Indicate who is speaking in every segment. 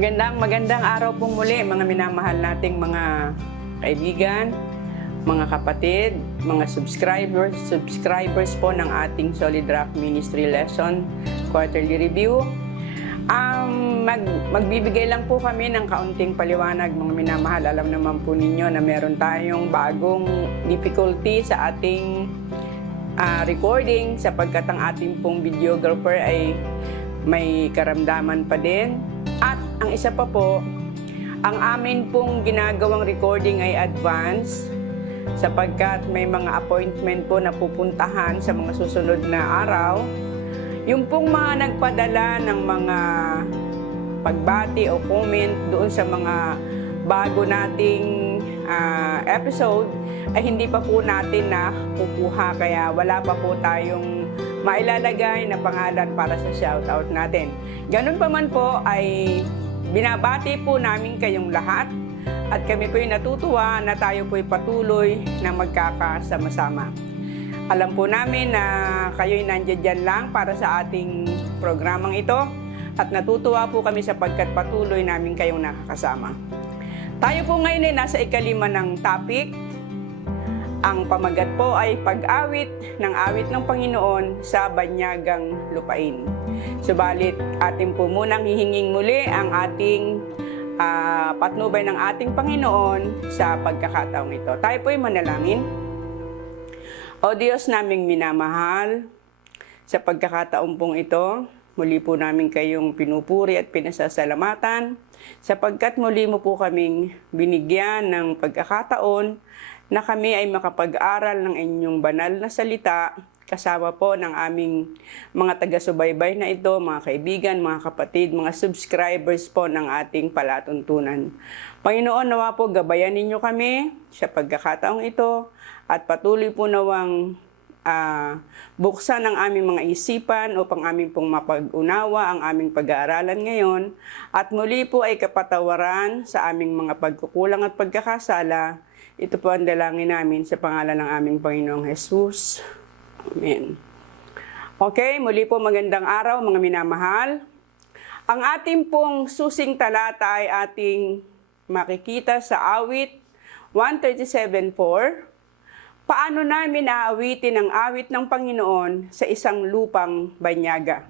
Speaker 1: Magandang magandang araw po muli mga minamahal nating mga kaibigan, mga kapatid, mga subscribers, subscribers po ng ating Solid Rock Ministry Lesson Quarterly Review. Um, mag, magbibigay lang po kami ng kaunting paliwanag mga minamahal. Alam naman po ninyo na meron tayong bagong difficulty sa ating ah, recording sapagkat ang ating pong videographer ay may karamdaman pa din. At ang isa pa po, ang amin pong ginagawang recording ay advance sapagkat may mga appointment po na pupuntahan sa mga susunod na araw. Yung pong mga nagpadala ng mga pagbati o comment doon sa mga bago nating ah, episode ay hindi pa po natin na kukuha kaya wala pa po tayong mailalagay na pangalan para sa shoutout natin. Ganun pa man po ay binabati po namin kayong lahat at kami po'y natutuwa na tayo po'y patuloy na magkakasama-sama. Alam po namin na kayo'y nandiyan lang para sa ating programang ito at natutuwa po kami sapagkat patuloy namin kayong nakakasama. Tayo po ngayon ay nasa ikalima ng topic. Ang pamagat po ay pag-awit ng awit ng Panginoon sa banyagang lupain. Subalit atin po munang hihinging muli ang ating ah, patnubay ng ating Panginoon sa pagkakataong ito. Tayo po manalangin. O Diyos naming minamahal, sa pagkakataon pong ito, muli po namin kayong pinupuri at pinasasalamatan sapagkat muli mo po kaming binigyan ng pagkakataon na kami ay makapag-aral ng inyong banal na salita kasama po ng aming mga taga-subaybay na ito, mga kaibigan, mga kapatid, mga subscribers po ng ating palatuntunan. Panginoon, nawa po gabayan ninyo kami sa pagkakataong ito at patuloy po nawang ah, buksan ang aming mga isipan upang aming pong mapag-unawa ang aming pag-aaralan ngayon at muli po ay kapatawaran sa aming mga pagkukulang at pagkakasala. Ito po ang dalangin namin sa pangalan ng aming Panginoong Jesus. Amen. Okay, muli po magandang araw mga minamahal. Ang ating pong susing talata ay ating makikita sa awit 137.4 paano namin aawitin ang awit ng Panginoon sa isang lupang banyaga.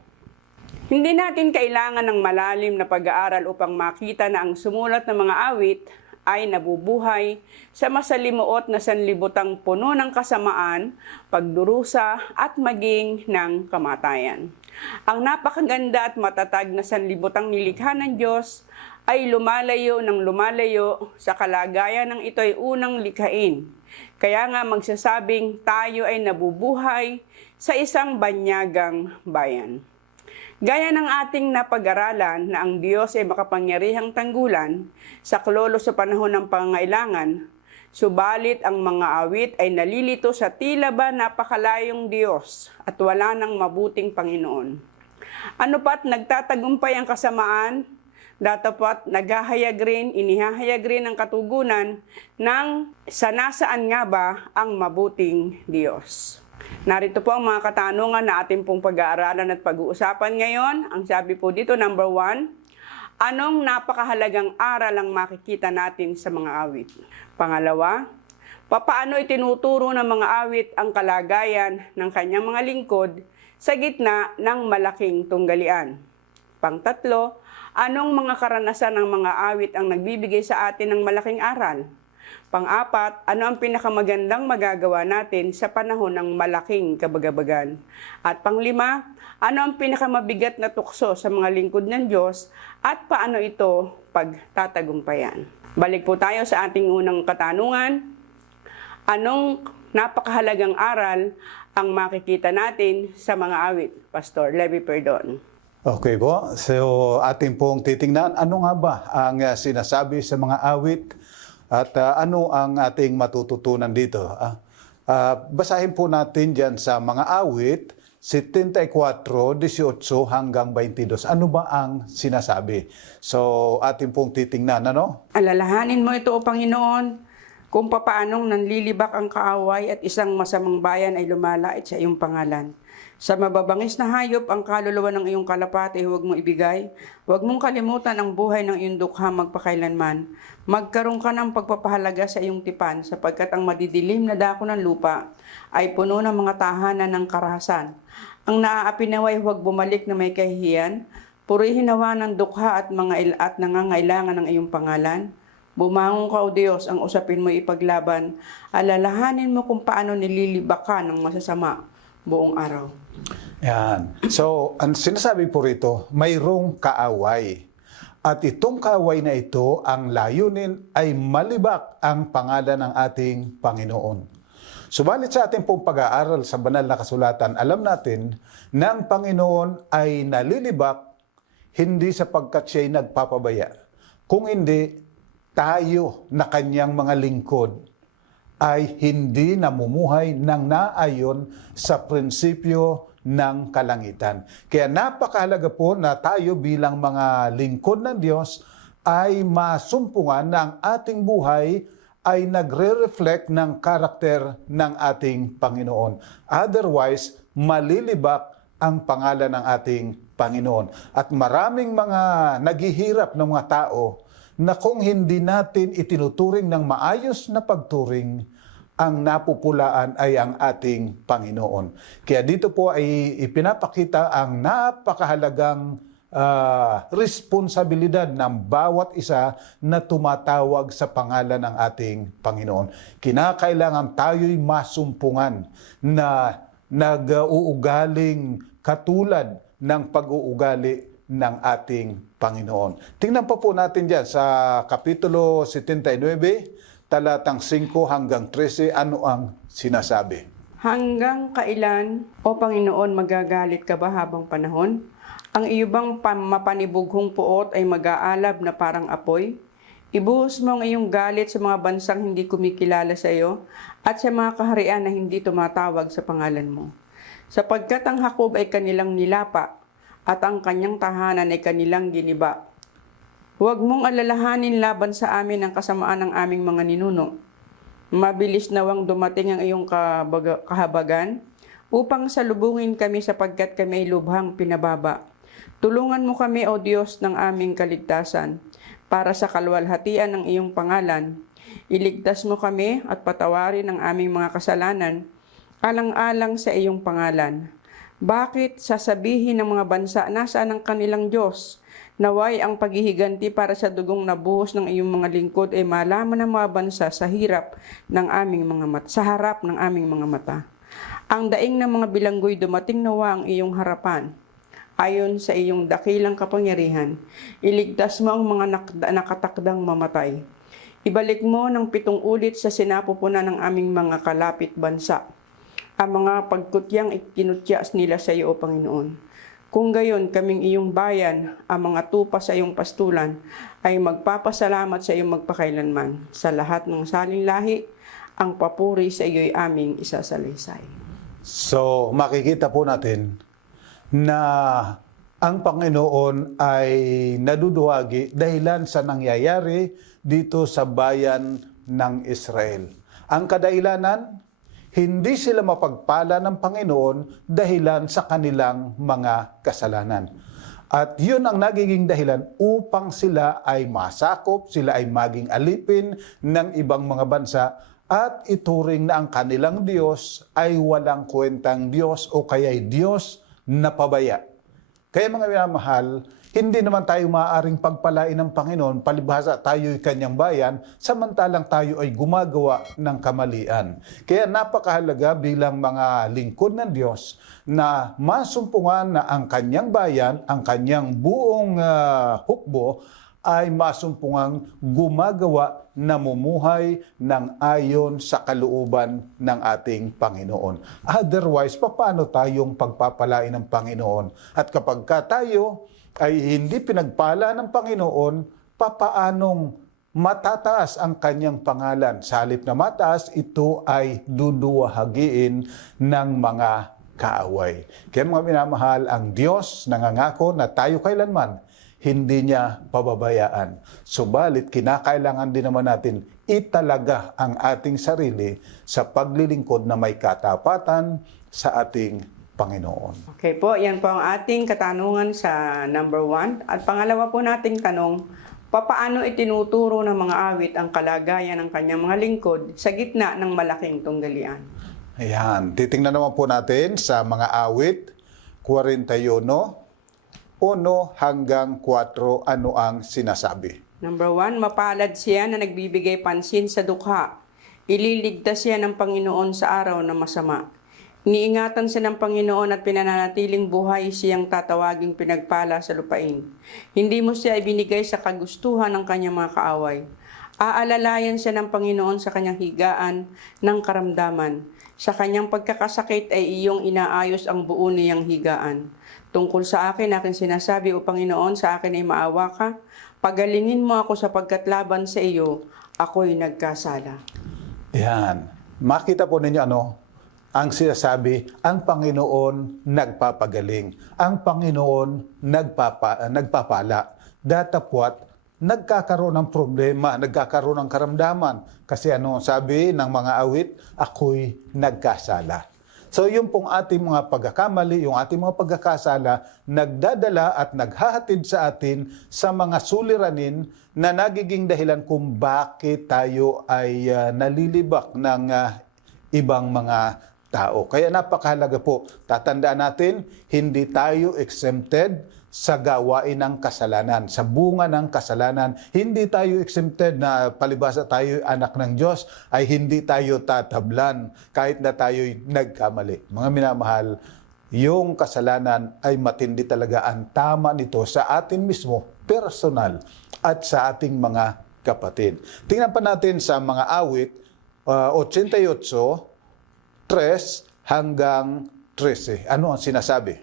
Speaker 1: Hindi natin kailangan ng malalim na pag-aaral upang makita na ang sumulat ng mga awit ay nabubuhay sa masalimuot na sanlibutang puno ng kasamaan, pagdurusa at maging ng kamatayan. Ang napakaganda at matatag na sanlibutang nilikha ng Diyos ay lumalayo ng lumalayo sa kalagayan ng ito ay unang likhain. Kaya nga magsasabing tayo ay nabubuhay sa isang banyagang bayan. Gaya ng ating napag-aralan na ang Diyos ay makapangyarihang tanggulan sa klolo sa panahon ng pangailangan, subalit ang mga awit ay nalilito sa tila ba napakalayong Diyos at wala ng mabuting Panginoon. Ano pat nagtatagumpay ang kasamaan, datapat naghahayag rin, inihahayag rin ang katugunan ng sanasaan nga ba ang mabuting Diyos. Narito po ang mga katanungan na ating pong pag-aaralan at pag-uusapan ngayon. Ang sabi po dito, number one, anong napakahalagang aral ang makikita natin sa mga awit? Pangalawa, papaano itinuturo ng mga awit ang kalagayan ng kanyang mga lingkod sa gitna ng malaking tunggalian? Pangtatlo, anong mga karanasan ng mga awit ang nagbibigay sa atin ng malaking aral? Pang-apat, ano ang pinakamagandang magagawa natin sa panahon ng malaking kabagabagan? At panglima, ano ang pinakamabigat na tukso sa mga lingkod ng Diyos at paano ito pagtatagumpayan? Balik po tayo sa ating unang katanungan. Anong napakahalagang aral ang makikita natin sa mga awit? Pastor Levi Perdon.
Speaker 2: Okay po. So ating pong titingnan ano nga ba ang uh, sinasabi sa mga awit at uh, ano ang ating matututunan dito. Ah, ah, basahin po natin diyan sa mga awit 74, 18 hanggang 22. Ano ba ang sinasabi? So ating pong titingnan ano?
Speaker 1: Alalahanin mo ito, O Panginoon, kung papaanong nanlilibak ang kaaway at isang masamang bayan ay lumalait sa iyong pangalan. Sa mababangis na hayop ang kaluluwa ng iyong kalapate, huwag mo ibigay. Huwag mong kalimutan ang buhay ng iyong dukha magpakailanman. Magkaroon ka ng pagpapahalaga sa iyong tipan, sapagkat ang madidilim na dako ng lupa ay puno ng mga tahanan ng karahasan. Ang naaapi naway huwag bumalik na may kahihiyan. Purihin nawa ng dukha at mga il- at nangangailangan ng iyong pangalan. Bumangon ka, O Diyos, ang usapin mo ipaglaban. Alalahanin mo kung paano nililibak ka ng masasama buong araw.
Speaker 2: Yan. So, ang sinasabi po rito, mayroong kaaway. At itong kaaway na ito, ang layunin ay malibak ang pangalan ng ating Panginoon. Subalit sa ating pong pag-aaral sa banal na kasulatan, alam natin na ang Panginoon ay nalilibak hindi sapagkat siya'y nagpapabaya. Kung hindi, tayo na kanyang mga lingkod ay hindi namumuhay ng naayon sa prinsipyo ng kalangitan. Kaya napakahalaga po na tayo bilang mga lingkod ng Diyos ay masumpungan na ang ating buhay ay nagre-reflect ng karakter ng ating Panginoon. Otherwise, malilibak ang pangalan ng ating Panginoon. At maraming mga naghihirap ng mga tao na kung hindi natin itinuturing ng maayos na pagturing, ang napupulaan ay ang ating Panginoon. Kaya dito po ay ipinapakita ang napakahalagang ah, responsibilidad ng bawat isa na tumatawag sa pangalan ng ating Panginoon. Kinakailangan tayo'y masumpungan na nag-uugaling katulad ng pag-uugali ng ating Panginoon. Tingnan pa po natin dyan sa Kapitulo 79, talatang 5 hanggang 13, ano ang sinasabi.
Speaker 1: Hanggang kailan, O Panginoon, magagalit ka ba habang panahon? Ang iyo bang pam- mapanibughong puot ay mag-aalab na parang apoy? Ibuhos mo ang iyong galit sa mga bansang hindi kumikilala sa iyo at sa mga kaharian na hindi tumatawag sa pangalan mo. Sapagkat ang Hakob ay kanilang nilapa at ang kanyang tahanan ay kanilang giniba. Huwag mong alalahanin laban sa amin ang kasamaan ng aming mga ninuno. Mabilis nawang dumating ang iyong kahabagan upang salubungin kami sapagkat kami ay lubhang pinababa. Tulungan mo kami, O Diyos, ng aming kaligtasan para sa kalwalhatian ng iyong pangalan. Iligtas mo kami at patawarin ang aming mga kasalanan alang-alang sa iyong pangalan. Bakit sasabihin ng mga bansa nasaan ang kanilang Diyos? Naway ang paghihiganti para sa dugong nabuhos ng iyong mga lingkod ay malaman ng mga bansa sa hirap ng aming mga mata, sa harap ng aming mga mata. Ang daing ng mga bilanggoy dumating nawa ang iyong harapan. Ayon sa iyong dakilang kapangyarihan, iligtas mo ang mga nak- nakatakdang mamatay. Ibalik mo ng pitong ulit sa sinapupunan ng aming mga kalapit bansa ang mga pagkutyang ikinutyas nila sa iyo, O Panginoon. Kung gayon, kaming iyong bayan, ang mga tupa sa iyong pastulan, ay magpapasalamat sa iyong magpakailanman. Sa lahat ng saling lahi, ang papuri sa iyo ay aming isasalaysay.
Speaker 2: So, makikita po natin na ang Panginoon ay naduduwagi dahilan sa nangyayari dito sa bayan ng Israel. Ang kadahilanan, hindi sila mapagpala ng Panginoon dahilan sa kanilang mga kasalanan. At yun ang nagiging dahilan upang sila ay masakop, sila ay maging alipin ng ibang mga bansa at ituring na ang kanilang Diyos ay walang kwentang Diyos o kaya'y Diyos na pabaya. Kaya mga minamahal, hindi naman tayo maaaring pagpalain ng Panginoon, palibhasa tayo'y kanyang bayan, samantalang tayo ay gumagawa ng kamalian. Kaya napakahalaga bilang mga lingkod ng Diyos na masumpungan na ang kanyang bayan, ang kanyang buong ah, hukbo, ay masumpungang gumagawa, namumuhay ng ayon sa kalooban ng ating Panginoon. Otherwise, paano tayong pagpapalain ng Panginoon? At kapag ka tayo ay hindi pinagpala ng Panginoon, papaanong matataas ang kanyang pangalan? Sa halip na mataas, ito ay duduwahagiin ng mga kaaway. Kaya mga minamahal, ang Diyos nangangako na tayo kailanman hindi niya pababayaan. Subalit, kinakailangan din naman natin italaga ang ating sarili sa paglilingkod na may katapatan sa ating Panginoon.
Speaker 1: Okay po, yan po ang ating katanungan sa number one. At pangalawa po nating tanong, papaano itinuturo ng mga awit ang kalagayan ng kanyang mga lingkod sa gitna ng malaking tunggalian?
Speaker 2: Ayan, titingnan naman po natin sa mga awit 41, 1 hanggang 4, ano ang sinasabi.
Speaker 1: Number one, mapalad siya na nagbibigay pansin sa dukha. Ililigtas siya ng Panginoon sa araw na masama. Iniingatan siya ng Panginoon at pinananatiling buhay siyang tatawaging pinagpala sa lupain. Hindi mo siya ibinigay sa kagustuhan ng kanyang mga kaaway. Aalalayan siya ng Panginoon sa kanyang higaan ng karamdaman. Sa kanyang pagkakasakit ay iyong inaayos ang buo niyang higaan. Tungkol sa akin, akin sinasabi, O Panginoon, sa akin ay maawa ka. Pagalingin mo ako sapagkat laban sa iyo, ako'y nagkasala.
Speaker 2: Yan. Makita po ninyo ano, ang sinasabi, ang Panginoon nagpapagaling. Ang Panginoon nagpapa, nagpapala. Datapwat, nagkakaroon ng problema, nagkakaroon ng karamdaman. Kasi ano sabi ng mga awit, ako'y nagkasala. So yung pong ating mga pagkakamali, yung ating mga pagkakasala, nagdadala at naghahatid sa atin sa mga suliranin na nagiging dahilan kung bakit tayo ay ah, nalilibak ng ah, ibang mga tao. Kaya napakahalaga po, tatandaan natin, hindi tayo exempted sa gawain ng kasalanan, sa bunga ng kasalanan. Hindi tayo exempted na palibasa tayo anak ng Diyos, ay hindi tayo tatablan kahit na tayo'y nagkamali. Mga minamahal, yung kasalanan ay matindi talaga ang tama nito sa atin mismo, personal, at sa ating mga kapatid. Tingnan pa natin sa mga awit, uh, 88, 3 hanggang 13. Ano ang sinasabi?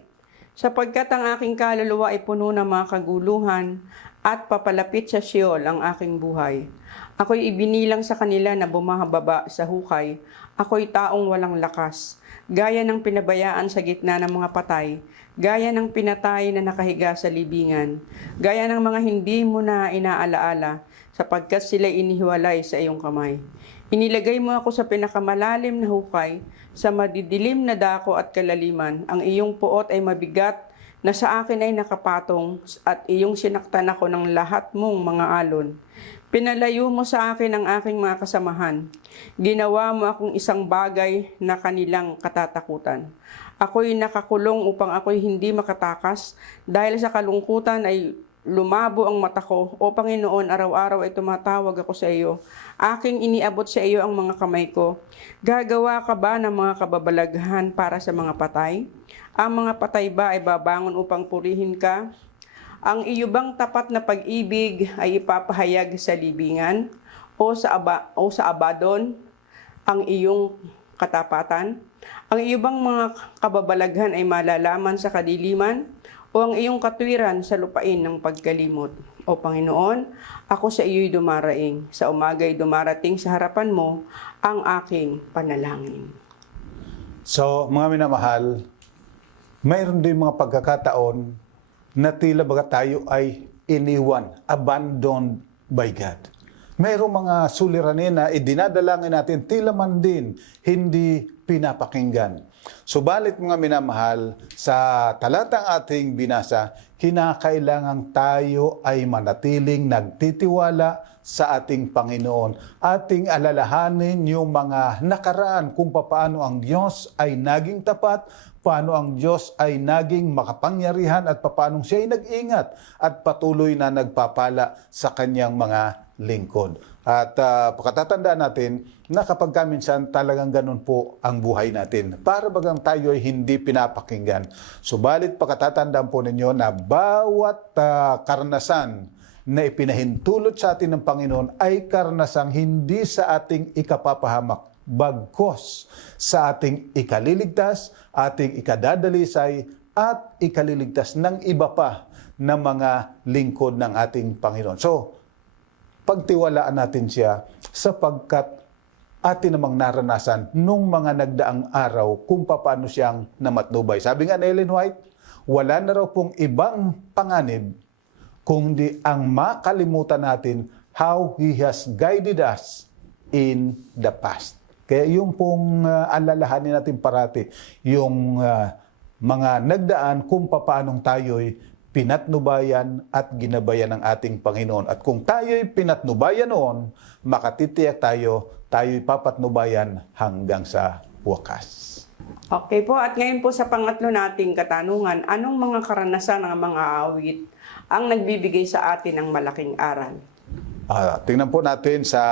Speaker 1: Sapagkat ang aking kaluluwa ay puno ng mga kaguluhan at papalapit sa Sheol ang aking buhay. Ako'y ibinilang sa kanila na bumahababa sa hukay. Ako'y taong walang lakas. Gaya ng pinabayaan sa gitna ng mga patay. Gaya ng pinatay na nakahiga sa libingan. Gaya ng mga hindi mo na inaalaala sapagkat sila inihiwalay sa iyong kamay. Inilagay mo ako sa pinakamalalim na hukay, sa madidilim na dako at kalaliman. Ang iyong puot ay mabigat na sa akin ay nakapatong at iyong sinaktan ako ng lahat mong mga alon. Pinalayo mo sa akin ang aking mga kasamahan. Ginawa mo akong isang bagay na kanilang katatakutan. Ako'y nakakulong upang ako'y hindi makatakas dahil sa kalungkutan ay lumabo ang mata ko. O Panginoon, araw-araw ay tumatawag ako sa iyo. Aking iniabot sa iyo ang mga kamay ko. Gagawa ka ba ng mga kababalaghan para sa mga patay? Ang mga patay ba ay babangon upang purihin ka? Ang iyo bang tapat na pag-ibig ay ipapahayag sa libingan o sa aba, o sa abadon ang iyong katapatan? Ang iyo bang mga kababalaghan ay malalaman sa kadiliman o ang iyong katwiran sa lupain ng pagkalimot? O Panginoon, ako sa iyo'y dumaraing. Sa umaga'y dumarating sa harapan mo ang aking panalangin.
Speaker 2: So, mga minamahal, mayroon din mga pagkakataon na tila baga tayo ay iniwan, abandoned by God. Mayroong mga suliranin na idinadalangin natin, tila man din hindi pinapakinggan. Subalit mga minamahal, sa talatang ating binasa, kinakailangan tayo ay manatiling nagtitiwala sa ating Panginoon. Ating alalahanin yung mga nakaraan kung paano ang Diyos ay naging tapat, paano ang Diyos ay naging makapangyarihan at paano siya ay nag-ingat at patuloy na nagpapala sa kanyang mga lingkod. At uh, pagkatatandaan natin na kapag ka minsan talagang ganun po ang buhay natin. Para bagang tayo ay hindi pinapakinggan. Subalit pagkatatandaan po ninyo na bawat uh, karanasan na ipinahintulot sa atin ng Panginoon ay karnasang hindi sa ating ikapapahamak, bagkos sa ating ikaliligtas, ating ikadadalisay, at ikaliligtas ng iba pa na mga lingkod ng ating Panginoon. So, pagtiwalaan natin siya sapagkat atin namang naranasan nung mga nagdaang araw kung paano siyang namatnubay. Sabi nga ni Ellen White, wala na raw pong ibang panganib kundi ang makalimutan natin how He has guided us in the past. Kaya yung pong uh, alalahanin natin parati, yung uh, mga nagdaan kung paanong tayo'y pinatnubayan at ginabayan ng ating Panginoon. At kung tayo'y pinatnubayan noon, makatitiyak tayo, tayo'y papatnubayan hanggang sa wakas.
Speaker 1: Okay po, at ngayon po sa pangatlo nating katanungan, anong mga karanasan ng mga awit ang nagbibigay sa atin ng malaking aral?
Speaker 2: Ah, tingnan po natin sa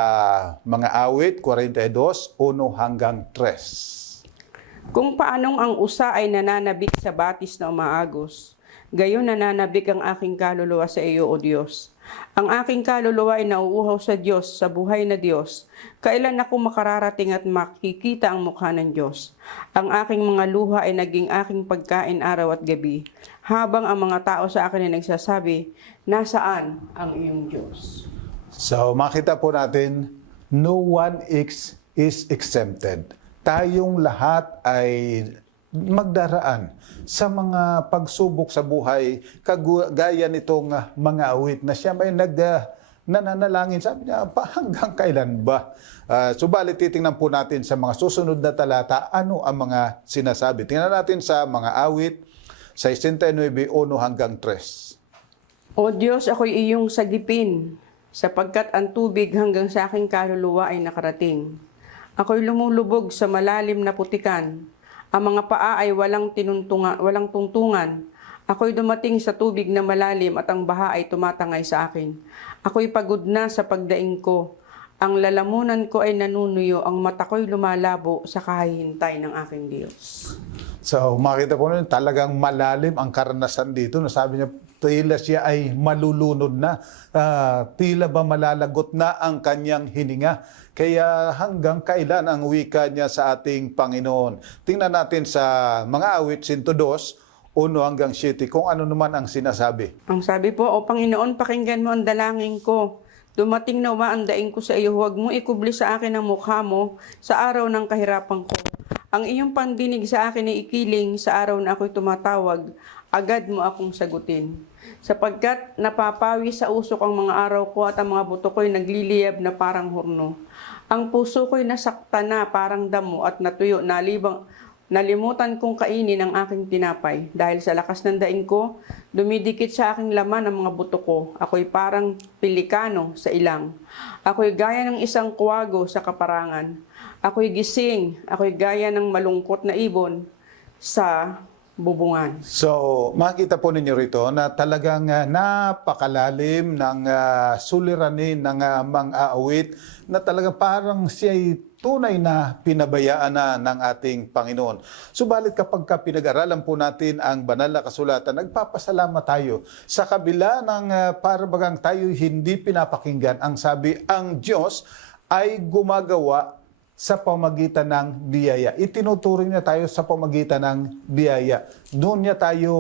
Speaker 2: mga awit 42, 1 hanggang 3.
Speaker 1: Kung paanong ang usa ay nananabik sa batis na umaagos, gayon nananabik ang aking kaluluwa sa iyo, O Diyos. Ang aking kaluluwa ay nauuhaw sa Diyos, sa buhay na Diyos. Kailan ako makararating at makikita ang mukha ng Diyos? Ang aking mga luha ay naging aking pagkain araw at gabi, habang ang mga tao sa akin ay nagsasabi, Nasaan ang iyong Diyos?
Speaker 2: So makita po natin, no one is, is exempted. Tayong lahat ay magdaraan sa mga pagsubok sa buhay, kagaya nitong ah, mga awit na siya may nag ah, nananalangin. Sabi niya, pa hanggang kailan ba? Ah, subalit titingnan po natin sa mga susunod na talata, ano ang mga sinasabi. Tingnan natin sa mga awit, sa 69, 1 hanggang 3.
Speaker 1: O Diyos, ako'y iyong sagipin, sapagkat ang tubig hanggang sa aking kaluluwa ay nakarating. Ako'y lumulubog sa malalim na putikan. Ang mga paa ay walang, tinuntunga, walang tungtungan. Ako'y dumating sa tubig na malalim at ang baha ay tumatangay sa akin. Ako'y pagod na sa pagdaing ko. Ang lalamunan ko ay nanunuyo, ang mata ko'y lumalabo sa kahihintay ng aking Diyos.
Speaker 2: So makita po nun, talagang malalim ang karanasan dito. Nasabi niya, tila siya ay malulunod na. Ah, tila ba malalagot na ang kanyang hininga. Kaya hanggang kailan ang wika niya sa ating Panginoon. Tingnan natin sa mga awit 102, 1 hanggang 7, kung ano naman ang sinasabi.
Speaker 1: Ang sabi po, O Panginoon, pakinggan mo ang dalangin ko. Dumating na wa ang daing ko sa iyo, huwag mo ikubli sa akin ang mukha mo sa araw ng kahirapan ko. Ang iyong pandinig sa akin ay ikiling sa araw na ako'y tumatawag, agad mo akong sagutin. Sapagkat napapawi sa usok ang mga araw ko at ang mga buto ko'y nagliliyab na parang hurno. Ang puso ko'y nasakta na parang damo at natuyo na libang, Nalimutan kong kainin ang aking tinapay dahil sa lakas ng daing ko, dumidikit sa aking laman ang mga buto ko. Ako'y parang pilikano sa ilang. Ako'y gaya ng isang kuwago sa kaparangan. Ako'y gising. Ako'y gaya ng malungkot na ibon sa bubungan.
Speaker 2: So, makikita po ninyo rito na talagang ah, napakalalim ng ah, suliranin ng uh, mga awit na talagang parang siya'y tunay na pinabayaan na ng ating Panginoon. Subalit kapag ka pinag-aralan po natin ang banal na kasulatan, nagpapasalamat tayo. Sa kabila ng uh, parabagang tayo hindi pinapakinggan, ang sabi, ang Diyos ay gumagawa sa pamagitan ng biyaya. Itinuturing niya tayo sa pamagitan ng biyaya. Doon niya tayo,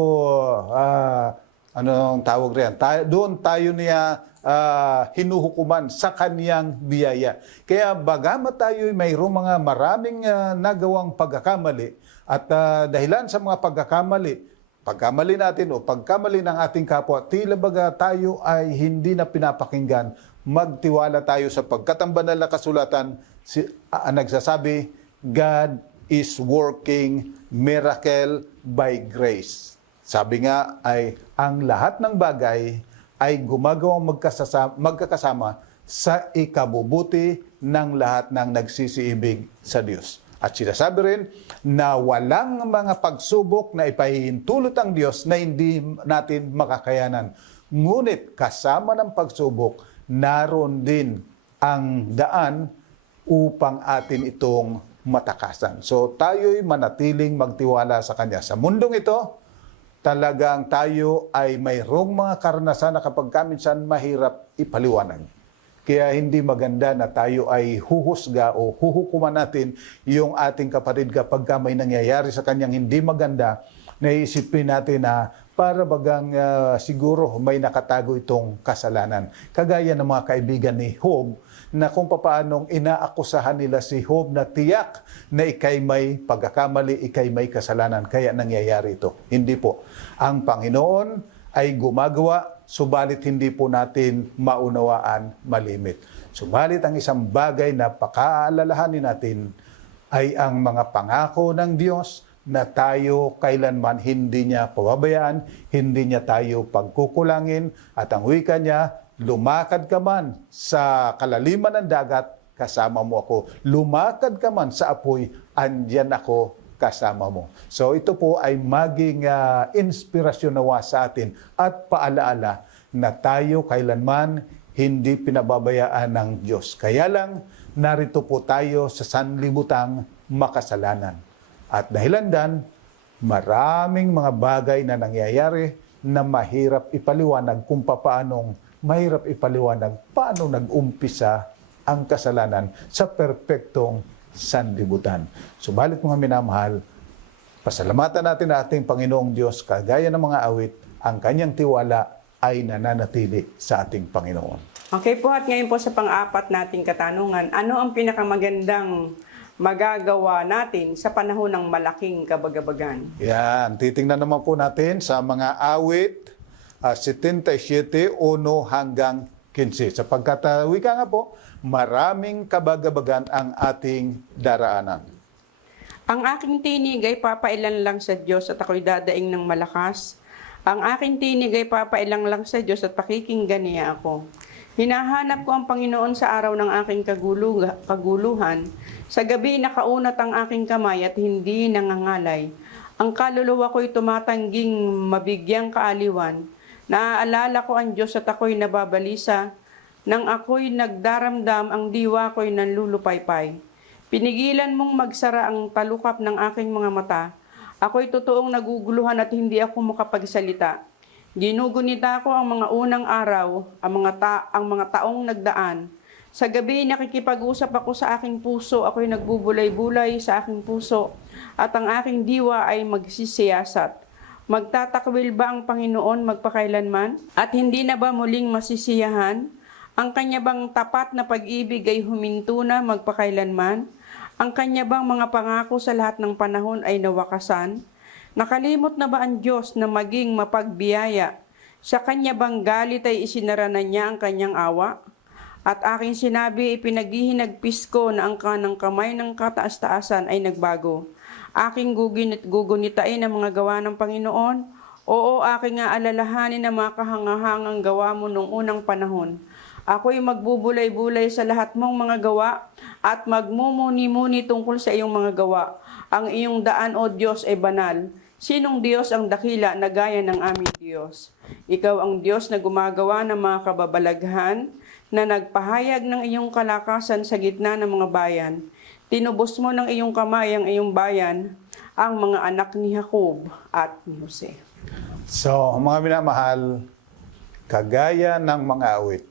Speaker 2: ah, anong tawag riyan? Tayo, doon tayo niya ah, hinuhukuman sa kaniyang biyaya. Kaya bagamat tayo mayroong mga maraming ah, nagawang pagkakamali at ah, dahilan sa mga pagkakamali, pagkamali natin o pagkamali ng ating kapwa, tila baga tayo ay hindi na pinapakinggan, magtiwala tayo sa pagkatambanal na kasulatan, si, ah, nagsasabi, God is working miracle by grace. Sabi nga ay ang lahat ng bagay ay gumagawang magkasasa- magkakasama sa ikabubuti ng lahat ng nagsisiibig sa Diyos. At sinasabi rin na walang mga pagsubok na ipahihintulot ang Diyos na hindi natin makakayanan. Ngunit kasama ng pagsubok, naroon din ang daan upang atin itong matakasan. So tayo'y manatiling magtiwala sa Kanya. Sa mundong ito, talagang tayo ay mayroong mga karanasan na kapag kaminsan mahirap ipaliwanag. Kaya hindi maganda na tayo ay huhusga o huhukuman natin yung ating kapatid kapag ka may nangyayari sa kanyang hindi maganda, naisipin natin na para bagang ah, siguro may nakatago itong kasalanan. Kagaya ng mga kaibigan ni Job na kung paanong inaakusahan nila si Job na tiyak na ikay may pagkakamali, ikay may kasalanan, kaya nangyayari ito. Hindi po. Ang Panginoon ay gumagawa, subalit hindi po natin maunawaan malimit. Subalit ang isang bagay na pakaalalahanin natin ay ang mga pangako ng Diyos, na tayo kailanman hindi niya pababayaan, hindi niya tayo pagkukulangin, at ang wika niya, lumakad ka man sa kalaliman ng dagat, kasama mo ako. Lumakad ka man sa apoy, andyan ako kasama mo. So ito po ay maging ah, inspirasyon nawa sa atin at paalaala na tayo kailanman hindi pinababayaan ng Diyos. Kaya lang, narito po tayo sa sanlibutang makasalanan. At dahilan dan, maraming mga bagay na nangyayari na mahirap ipaliwanag kung paanong mahirap ipaliwanag paano nag-umpisa ang kasalanan sa perpektong sanlibutan. Subalit mga minamahal, pasalamatan natin ang ating Panginoong Diyos kagaya ng mga awit, ang kanyang tiwala ay nananatili sa ating Panginoon.
Speaker 1: Okay po, at ngayon po sa pang-apat nating katanungan, ano ang pinakamagandang magagawa natin sa panahon ng malaking kabagabagan?
Speaker 2: Yan, titingnan naman po natin sa mga awit ah, 77, 1 hanggang 15. Sapagkat uh, wika nga po, maraming kabagabagan ang ating daraanan.
Speaker 1: Ang aking tinig ay papailan lang sa Diyos at ako'y dadaing ng malakas. Ang aking tinig ay papailang lang sa Diyos at pakikinggan niya ako. Hinahanap ko ang Panginoon sa araw ng aking kaguluhan. Sa gabi nakaunat ang aking kamay at hindi nangangalay. Ang kaluluwa ko'y tumatangging mabigyang kaaliwan. Naaalala ko ang Diyos at ako'y nababalisa. Nang ako'y nagdaramdam, ang diwa ko'y nanlulupaypay. Pinigilan mong magsara ang talukap ng aking mga mata. Ako'y totoong naguguluhan at hindi ako makapagsalita. Ginugunita ko ang mga unang araw, ang mga, ta- ang mga taong nagdaan. Sa gabi, nakikipag-usap ako sa aking puso. Ako'y nagbubulay-bulay sa aking puso. At ang aking diwa ay magsisiyasat. Magtatakwil ba ang Panginoon magpakailanman? At hindi na ba muling masisiyahan? Ang kanya bang tapat na pag-ibig ay huminto na magpakailanman? Ang kanya bang mga pangako sa lahat ng panahon ay nawakasan? Nakalimot na ba ang Diyos na maging mapagbiyaya? Sa kanya bang galit ay isinara na niya ang kanyang awa? At aking sinabi, ipinaghihinagpis ko na ang kanang kamay ng kataas-taasan ay nagbago. Aking gugunit gugunitain ang mga gawa ng Panginoon. Oo, aking nga alalahanin ang mga kahangahangang gawa mo nung unang panahon. Ako'y magbubulay-bulay sa lahat mong mga gawa at magmumuni-muni tungkol sa iyong mga gawa. Ang iyong daan, O Diyos, ay banal. Sinong Diyos ang dakila na gaya ng aming Diyos? Ikaw ang Diyos na gumagawa ng mga kababalaghan, na nagpahayag ng iyong kalakasan sa gitna ng mga bayan. Tinubos mo ng iyong kamay ang iyong bayan, ang mga anak ni Jacob at ni Jose.
Speaker 2: So, mga minamahal, kagaya ng mga awit,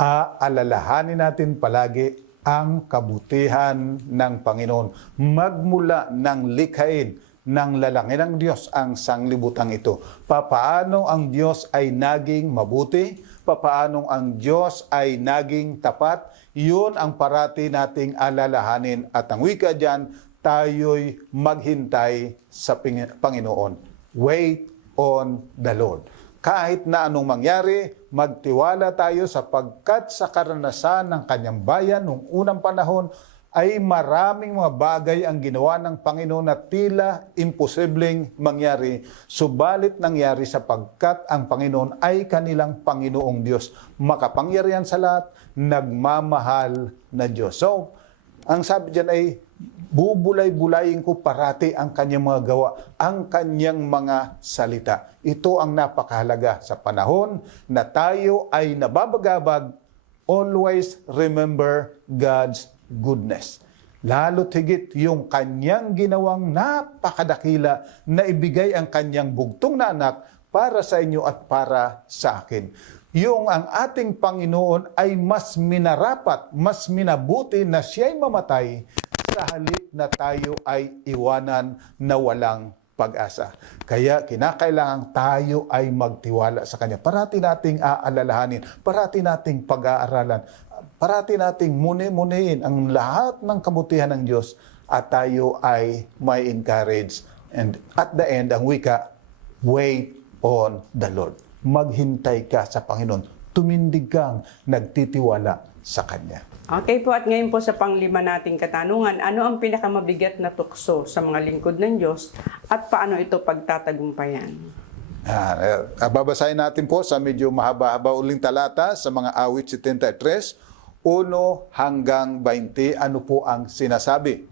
Speaker 2: aalalahanin natin palagi ang kabutihan ng Panginoon. Magmula ng likhain ng lalangin ng Diyos ang sanglibutang ito. Papaano ang Diyos ay naging mabuti? Papaano ang Diyos ay naging tapat? Yun ang parati nating alalahanin. At ang wika dyan, tayo'y maghintay sa Panginoon. Wait on the Lord. Kahit na anong mangyari, magtiwala tayo sapagkat sa karanasan ng kanyang bayan noong unang panahon ay maraming mga bagay ang ginawa ng Panginoon na tila imposibleng mangyari. Subalit nangyari sapagkat ang Panginoon ay kanilang Panginoong Diyos. Makapangyarihan sa lahat, nagmamahal na Diyos. So, ang sabi dyan ay, bubulay-bulayin ko parati ang kanyang mga gawa, ang kanyang mga salita. Ito ang napakahalaga sa panahon na tayo ay nababagabag, always remember God's goodness. Lalo't higit yung kanyang ginawang napakadakila na ibigay ang kanyang bugtong na anak para sa inyo at para sa akin. Yung ang ating Panginoon ay mas minarapat, mas minabuti na siya'y mamatay sa halip na tayo ay iwanan na walang pag-asa. Kaya kinakailangan tayo ay magtiwala sa Kanya. Parati nating aalalahanin, parati nating pag-aaralan, parati nating muni-muniin ang lahat ng kabutihan ng Diyos at tayo ay may encourage. And at the end, ang wika, wait on the Lord. Maghintay ka sa Panginoon. Tumindig kang nagtitiwala sa Kanya.
Speaker 1: Okay po, at ngayon po sa panglima nating katanungan, ano ang pinakamabigat na tukso sa mga lingkod ng Diyos at paano ito pagtatagumpayan?
Speaker 2: Ah, eh, babasahin natin po sa medyo mahaba-haba uling talata sa mga awit 73, 1 hanggang 20. Ano po ang sinasabi?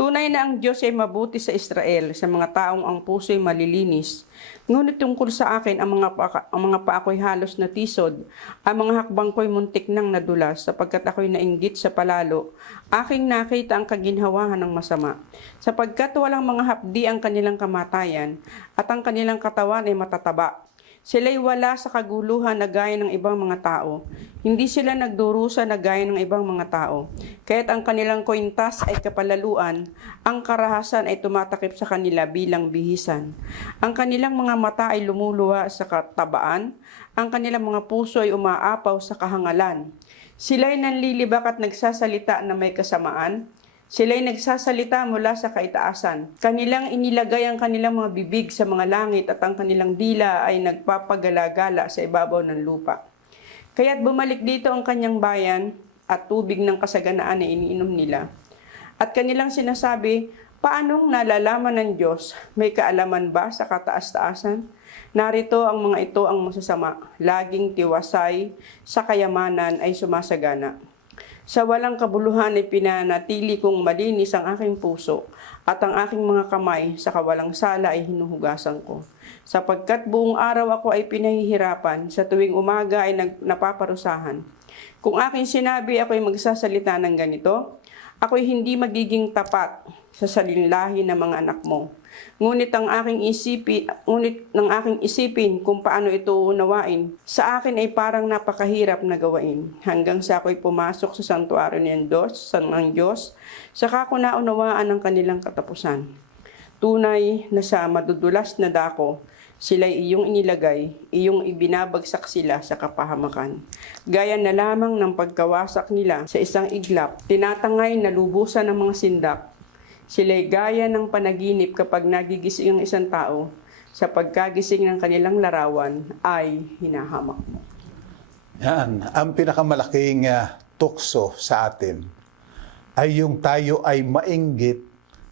Speaker 1: Tunay na ang Diyos ay mabuti sa Israel, sa mga taong ang puso'y malilinis. Ngunit tungkol sa akin, ang mga, pa, ang mga pa ako'y halos natisod, ang mga hakbang ko'y muntik nang nadulas, sapagkat ako'y nainggit sa palalo. Aking nakita ang kaginhawahan ng masama, sapagkat walang mga hapdi ang kanilang kamatayan, at ang kanilang katawan ay matataba. Sila'y wala sa kaguluhan na gaya ng ibang mga tao. Hindi sila nagdurusa na gaya ng ibang mga tao. Kaya't ang kanilang kointas ay kapalaluan, ang karahasan ay tumatakip sa kanila bilang bihisan. Ang kanilang mga mata ay lumuluwa sa katabaan, ang kanilang mga puso ay umaapaw sa kahangalan. Sila'y nanlilibak at nagsasalita na may kasamaan, Sila'y nagsasalita mula sa kaitaasan. Kanilang inilagay ang kanilang mga bibig sa mga langit at ang kanilang dila ay nagpapagalagala sa ibabaw ng lupa. Kaya't bumalik dito ang kanyang bayan at tubig ng kasaganaan ay iniinom nila. At kanilang sinasabi, paanong nalalaman ng Diyos? May kaalaman ba sa kataas-taasan? Narito ang mga ito ang masasama, laging tiwasay, sa kayamanan ay sumasagana. Sa walang kabuluhan ay pinanatili kong malinis ang aking puso at ang aking mga kamay sa kawalang sala ay hinuhugasan ko. Sapagkat buong araw ako ay pinahihirapan, sa tuwing umaga ay napaparusahan. Kung aking sinabi ako'y magsasalita ng ganito, ako'y hindi magiging tapat sa salinlahi ng mga anak mo. Ngunit ang aking isipin, ngunit ng aking isipin kung paano ito unawain, sa akin ay parang napakahirap na gawain. Hanggang sa ako'y pumasok sa santuario ng Diyos, sa ng Diyos, saka ko naunawaan ang kanilang katapusan. Tunay na sa madudulas na dako, sila'y iyong inilagay, iyong ibinabagsak sila sa kapahamakan. Gaya na lamang ng pagkawasak nila sa isang iglap, tinatangay na lubusan ng mga sindak, Sila'y gaya ng panaginip kapag nagigising ang isang tao, sa pagkagising ng kanilang larawan ay hinahamak mo.
Speaker 2: Yan, ang pinakamalaking ah, tukso sa atin ay yung tayo ay mainggit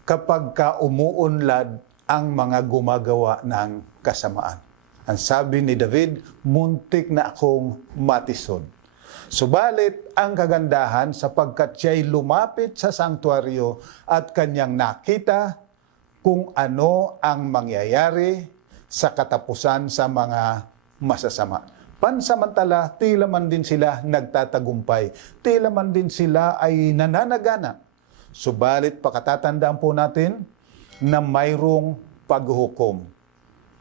Speaker 2: kapag ka umuunlad ang mga gumagawa ng kasamaan. Ang sabi ni David, muntik na akong matisod. Subalit ang kagandahan sapagkat siya'y lumapit sa sanktuaryo at kanyang nakita kung ano ang mangyayari sa katapusan sa mga masasama. Pansamantala, tila man din sila nagtatagumpay. Tila man din sila ay nananagana. Subalit pakatatandaan po natin na mayroong paghuhukom.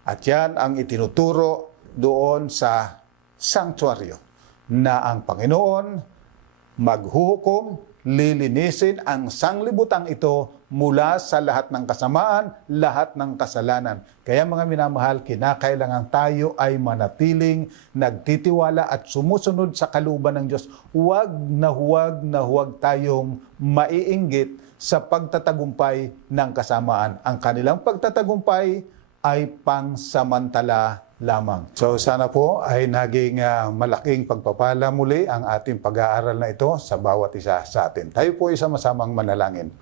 Speaker 2: At yan ang itinuturo doon sa sanktuaryo na ang Panginoon maghuhukom, lilinisin ang sanglibutang ito mula sa lahat ng kasamaan, lahat ng kasalanan. Kaya mga minamahal, kinakailangan tayo ay manatiling nagtitiwala at sumusunod sa kaluban ng Diyos. Huwag na huwag na huwag tayong maiinggit sa pagtatagumpay ng kasamaan. Ang kanilang pagtatagumpay ay pangsamantala lamang. So sana po ay naging ah, malaking pagpapala muli ang ating pag-aaral na ito sa bawat isa sa atin. Tayo po ay sama-samang manalangin.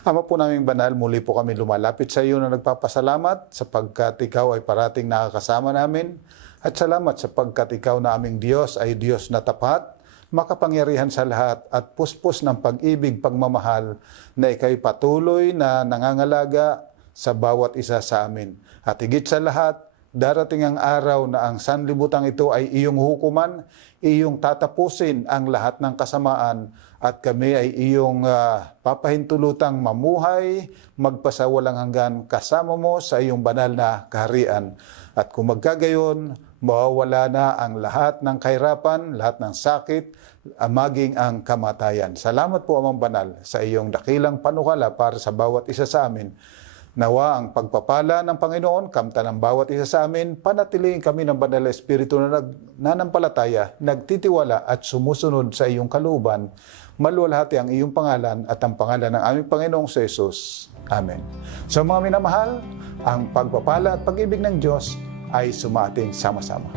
Speaker 2: Ama po naming banal, muli po kami lumalapit sa iyo na nagpapasalamat sapagkat ikaw ay parating nakakasama namin at salamat sapagkat ikaw na aming Diyos ay Diyos na tapat, makapangyarihan sa lahat at puspos ng pag-ibig, pagmamahal na ikay patuloy na nangangalaga sa bawat isa sa amin. At higit sa lahat, darating ang araw na ang sanlibutan ito ay iyong hukuman, iyong tatapusin ang lahat ng kasamaan at kami ay iyong ah, papahintulutang mamuhay, magpasawalang hanggan kasama mo sa iyong banal na kaharian. At kung magkagayon, mawawala na ang lahat ng kahirapan, lahat ng sakit, ah, maging ang kamatayan. Salamat po, Amang Banal, sa iyong dakilang panukala para sa bawat isa sa amin. Nawa ang pagpapala ng Panginoon, kamta ng bawat isa sa amin, panatilihin kami ng Banal na Espiritu na nanampalataya, nagtitiwala at sumusunod sa iyong kalooban. Maluwalhati ang iyong pangalan at ang pangalan ng aming Panginoong sa Jesus. Amen. So mga minamahal, ang pagpapala at pag-ibig ng Diyos ay sumating sama-sama.